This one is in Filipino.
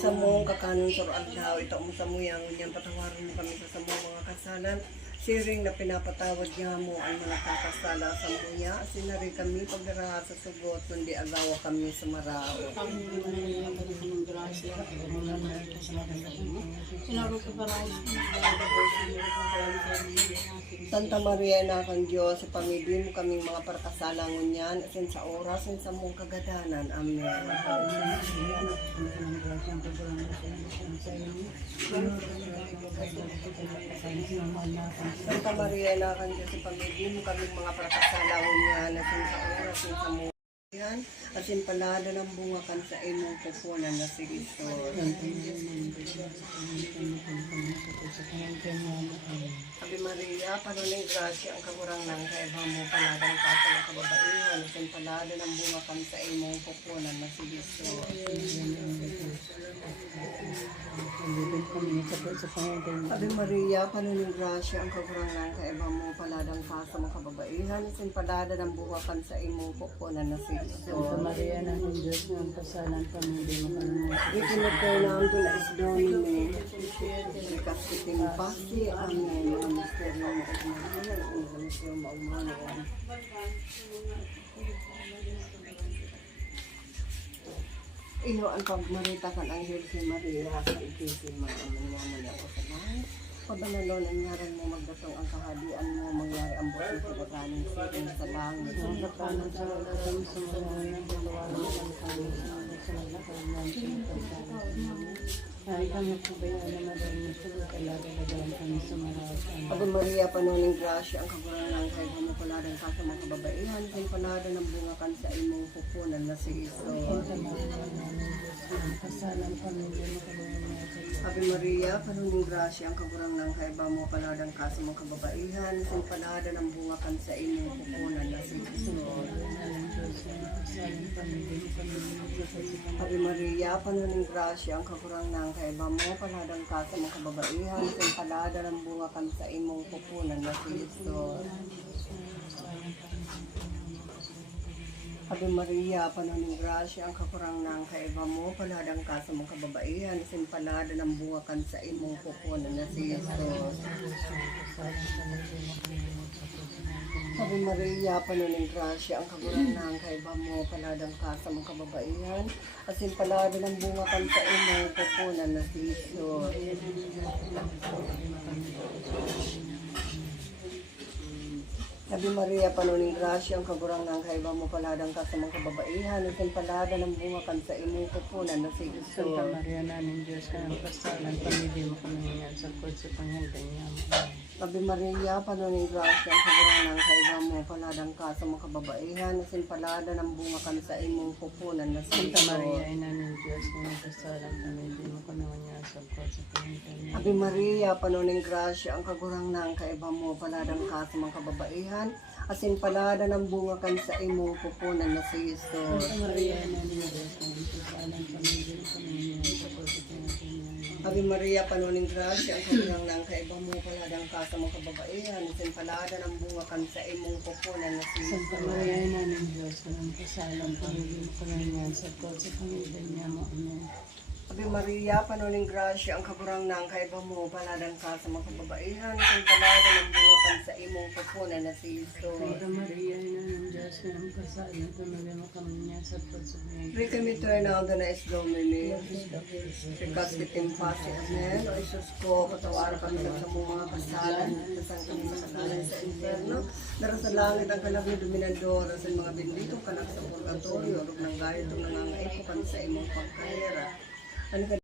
Sa mong kakanon sa adlaw, ito ang sa muyangon yan, patawarin mo kami sa mong mga kasalan. Siring na pinapatawad niya mo ang mga kakasala sa muya. Sinari kami pagdaraha sa sugot, kundi agawa kami sa marao. Santa Maria na kang Diyos, ipamigin mo kaming mga parkasala ngunyan, asin sa oras, asin sa mong kagadanan. Amen. Santa Maria na kang Diyos, ipamigin mo kaming mga parkasala ngunyan, asin sa oras, asin sa mong asin palada ng bunga kan sa imong pupunan na si Kristo. Ave Maria, panuling grasya ang kagurang ng kaibang mo paladang kaso ng kababaihan, asin palada ng bunga kan sa imong pupunan na si Kristo. Ave Maria, panuling grasya ang kagurang ng kaibang mo paladang kaso ng kababaihan, asin palada ng bunga kan sa imong pupunan na si Kristo. Santa Maria na ng Diyos ng kasalan pamilya mo kami. Ikinagay na ang dula is Domine, ikasiting pasi, amen, ang misteryo maugmanan, ang misteryo maugmanan. Iyo ang pagmarita kan Anghel si Maria, sa ikisin mga amanyaman ako sa langit. Pabanalon ang ngaran mo, magdatong ang kahadian mo, mangyari ang buhay sa pagkaling siring sa langit. Ang kapanan sa lalang sa mga nagagawa ng kami sa nagagawa ay kami po ba yan na madaling sa talaga nagalang kami sa marasang. Ave Maria, panuning grasya, ang kagurangan kay pumapaladan ka sa mga kababaihan, kay palada ng bunga kan sa imong pupunan na si Iso. Santa Maria na ng Diyos ng kasalan pamilya mo kami. Ave Maria, panuning grasya, ang kagurangan kay pumapaladan ka sa mga kababaihan, kay palada ng bunga kan sa imong pupunan na si Iso. Ave Maria, panuning grasya, ang kagurangan kay mo paladang ka sa mga kababaihan, kay palada ng bunga kan sa imong pupunan na si Iso. Ave Maria, panuning grasya, ang kakurang ng kaiba mo, paladang ka sa mga kababaihan, sin palada ng bunga kan sa imong pupunan na si Jesus. Ave Maria, panuning grasya, ang kakurang ng kaiba mo, paladang ka sa mga kababaihan, asin palada ng bunga kan sa imong pupunan na si Jesus. Ave Maria, panuning grasya, ang kagurang ng kaiba mo, paladang ka sa mga kababaihan, at palada ng bunga kan sa imong pupunan na si Kristo. Santa Maria na ng Diyos ka ng kasalan, pamilya mo kami yan sa kod sa Panginoon niya. Ave Maria, panuning grasya, ang kagurang ng kaiba mo, paladang ka sa mga kababaihan, at palada ng bunga kan sa imong pupunan na si Santa Kristo. Maria na ng Diyos ka ng kasalan, pamilya mo kami yan sa kod sa Panginoon niya. Ave Maria, panuning grasya, ang kagurang ng kaiba mo, paladang ka sa mga kababaihan, asin palada ng bunga kan sa imong pupunan na si Kristo. Santa Maria na ng Diyos ka ng kasalan, pamilya mo kami yan sa kod sa Panginoon niya. Ave Maria, panuning grasya, ang kagurang ng kaiba mo, paladang ka sa mga kababaihan, asin palada ng bunga kan sa imong pupunan na si Santa Kristo. Maria na ng Diyos ka ng kasalan, pamilya mo kami yan sa kod sa Panginoon niya. Amen. Ave Maria, panuning grasya, ang kagurang ng kaiba mo, paladang ka sa mga kababaihan, asin palada ng bunga kan sa imong pupunan na si Kristo. Santa Maria na ng Diyos ka ng kasalan, pamilya mo kami niya sa kod sa Panginoon. Re kami Trinado na es Domine, Rikas kitim pasi, Amen. O Isus ko, patawara kami sa mga kasalan, nasan kami sa kasalan sa inferno, dara sa langit ang kanang dominador, sa mga bendito kanak sa purgatorio, rug ng gayo itong nangangaipo kami sa imong pagkahera. Ano ka